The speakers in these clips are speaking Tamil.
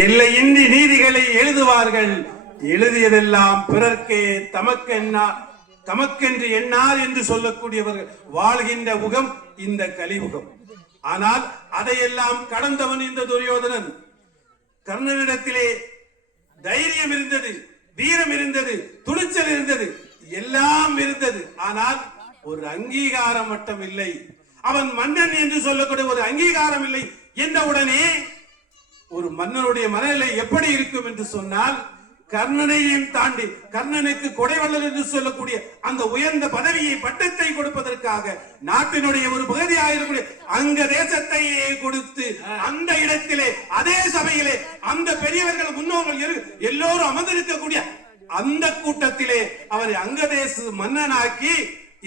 எல்லையின்றி நீதிகளை எழுதுவார்கள், எழுதியதெல்லாம் பிறர்க்கே தமக்கென்று எண்ணார் என்று சொல்லக்கூடியவர்கள் வாழ்கின்ற முகம் இந்த கலியுகம். ஆனால் அதையெல்லாம் கடந்தவன் இந்த துரியோதனன். கர்ணனிடத்திலே தைரியம் இருந்தது, வீரம் இருந்தது, துணிச்சல் இருந்தது, எல்லாம் இருந்தது. ஆனால் ஒரு அங்கீகாரம் மட்டும் இல்லை. அவன் மன்னன் என்று சொல்லக்கூடிய ஒரு அங்கீகாரம் இல்லை என்ற உடனே ஒரு மன்னனுடைய மனநிலை எப்படி இருக்கும் என்று சொன்னால், கர்ணனையும் தாண்டி கர்ணனுக்கு கொடைவள்ளல் என்று சொல்லக்கூடிய அந்த உயர்ந்த பதவியை பட்டத்தை கொடுப்பதற்காக நாட்டினுடைய ஒரு பகுதியாக இருக்கக்கூடிய அங்க தேசத்தையே கொடுத்து அந்த இடத்திலே அதே சபையிலே அந்த பெரியவர்கள் முன்னோர்கள் எல்லோரும் அமர்ந்திருக்கக்கூடிய அந்த கூட்டத்திலே அவரை அங்கதேச மன்னனாக்கி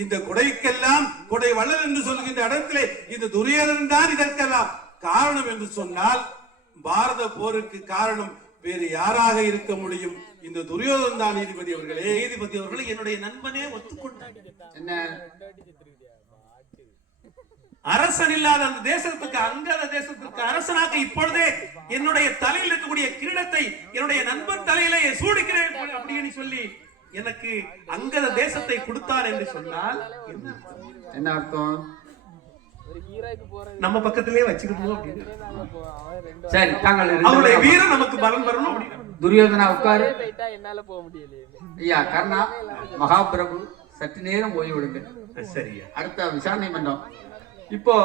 இந்த கொடைக்கெல்லாம் கொடை வள்ளல் என்று சொல்கின்ற இடத்திலே இந்த துரியோதனன் தான் இதற்கெல்லாம் காரணம் என்று சொன்னால், பாரத போருக்கு காரணம் வேறு யாராக இருக்க முடியும்? இந்த துரியோதனன் தான். நீதிபதி அவர்களே, நீதிபதி அவர்களே, என்னுடைய நண்பனே ஒத்துக்கொண்டார். என்ன அரசன் இல்லாத அந்த தேசத்துக்கு, அங்கத தேசத்துக்கு அரசனாக இப்பொழுதே என்னுடைய தலையில் இருக்கக்கூடிய கிரீடத்தை என்னுடைய நண்பன் தலையிலே சூடிக்கிறேன் அப்படின்னு சொல்லி எனக்கு அங்கத தேசத்தை கொடுத்தார் என்று சொன்னால் என்ன அர்த்தம்? நம்ம பக்கத்திலே வச்சுக்கிட்டோம் அப்படின்னு. சரி, அவருடைய வீரம் நமக்கு பலம் வரணும் அப்படின்னு. துரியோதனா உட்காரு. என்னால போக முடியல ஐயா. கர்ணா, மகாபிரபு சற்று நேரம் ஓய்வு விடுங்க. சரியா? அடுத்த விசாரணை மன்றம். இப்போ